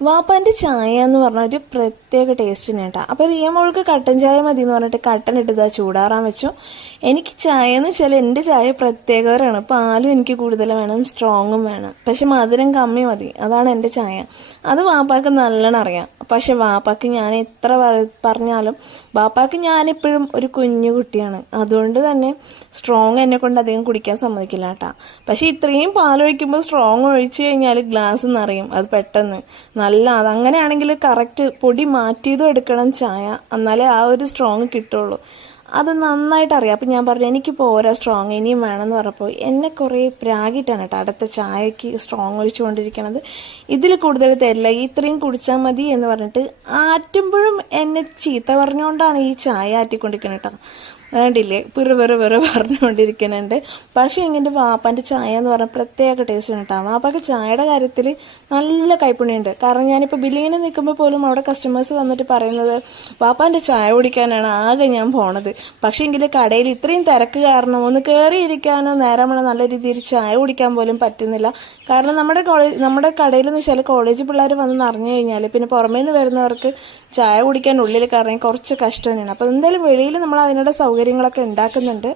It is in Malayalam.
വാപ്പാൻ്റെ ചായ എന്ന് പറഞ്ഞ ഒരു പ്രത്യേക ടേസ്റ്റിന് കേട്ടോ. അപ്പോൾ റിയ മോൾക്ക് കട്ടൻ ചായ മതി എന്ന് പറഞ്ഞിട്ട് കട്ടൻ ഇട്ടതാ ചൂടാറാൻ വെച്ചു. എനിക്ക് ചായ എന്ന് വെച്ചാൽ എൻ്റെ ചായ പ്രത്യേകതരാണ്. പാലും എനിക്ക് കൂടുതൽ വേണം, സ്ട്രോങ്ങും വേണം, പക്ഷെ മധുരം കമ്മി മതി. അതാണ് എൻ്റെ ചായ. അത് വാപ്പാക്ക് നല്ലോണം അറിയാം. പക്ഷെ വാപ്പാക്ക് ഞാൻ എത്ര പറഞ്ഞാലും വാപ്പാക്ക് ഞാനിപ്പോഴും ഒരു കുഞ്ഞു കുട്ടിയാണ്. അതുകൊണ്ട് തന്നെ സ്ട്രോങ് എന്നെ കൊണ്ട് അധികം കുടിക്കാൻ സമ്മതിക്കില്ല കേട്ടോ. പക്ഷെ ഇത്രയും പാലൊഴിക്കുമ്പോൾ സ്ട്രോങ് ഒഴിച്ചു കഴിഞ്ഞാൽ ഗ്ലാസ് നിറയും. അത് പെട്ടെന്ന് അതങ്ങനെയാണെങ്കിൽ കറക്റ്റ് പൊടി മാറ്റിയതും എടുക്കണം ചായ, എന്നാലേ ആ ഒരു സ്ട്രോങ് കിട്ടുള്ളൂ. അത് നന്നായിട്ട് അറിയാം. അപ്പം ഞാൻ പറഞ്ഞു എനിക്കിപ്പോൾ ഓരോ സ്ട്രോങ് ഇനിയും വേണമെന്ന് പറഞ്ഞപ്പോൾ എന്നെ കുറേ പ്രാഗിട്ടാണ് കേട്ടോ അടുത്ത ചായക്ക് സ്ട്രോങ് ഒഴിച്ചുകൊണ്ടിരിക്കണത്. ഇതിൽ കൂടുതൽ തരില്ല, ഇത്രയും കുടിച്ചാൽ മതി എന്ന് പറഞ്ഞിട്ട് ആറ്റുമ്പോഴും എന്നെ ചീത്ത പറഞ്ഞുകൊണ്ടാണ് ഈ ചായ ആറ്റിക്കൊണ്ടിരിക്കുന്നത് കേട്ടോ. വേണ്ടില്ലേ വെറു പറഞ്ഞുകൊണ്ടിരിക്കുന്നുണ്ട്. പക്ഷേ എൻ്റെ വാപ്പാൻ്റെ ചായ എന്ന് പറഞ്ഞാൽ പ്രത്യേക ടേസ്റ്റ് കേട്ടോ. വാപ്പാക്ക് ചായയുടെ കാര്യത്തിൽ നല്ല കൈപ്പുണ്യുണ്ട്. കാരണം ഞാനിപ്പോൾ ബില്ലിങ്ങിന് നിൽക്കുമ്പോൾ പോലും അവിടെ കസ്റ്റമേഴ്സ് വന്നിട്ട് പറയുന്നത് വാപ്പാൻ്റെ ചായ കുടിക്കാനാണ് ആകെ ഞാൻ പോണത്. പക്ഷേ എങ്കിൽ കടയിൽ ഇത്രയും തിരക്ക് കാരണം ഒന്ന് കയറിയിരിക്കാനോ നേരമാണ് നല്ല രീതിയിൽ ചായ കുടിക്കാൻ പോലും പറ്റുന്നില്ല. കാരണം നമ്മുടെ കടയിൽ നിന്ന് ചില കോളേജ് പിള്ളേർ വന്ന് നിറഞ്ഞു കഴിഞ്ഞാൽ പിന്നെ പുറമേ നിന്ന് വരുന്നവർക്ക് ചായ കുടിക്കാൻ ഉള്ളിൽ കയറാൻ കുറച്ച് കഷ്ടം തന്നെയാണ്. അപ്പോൾ എന്തായാലും വെളിയിൽ നമ്മൾ അതിനുള്ള സൗകര്യങ്ങളൊക്കെ ഉണ്ടാക്കുന്നുണ്ട്.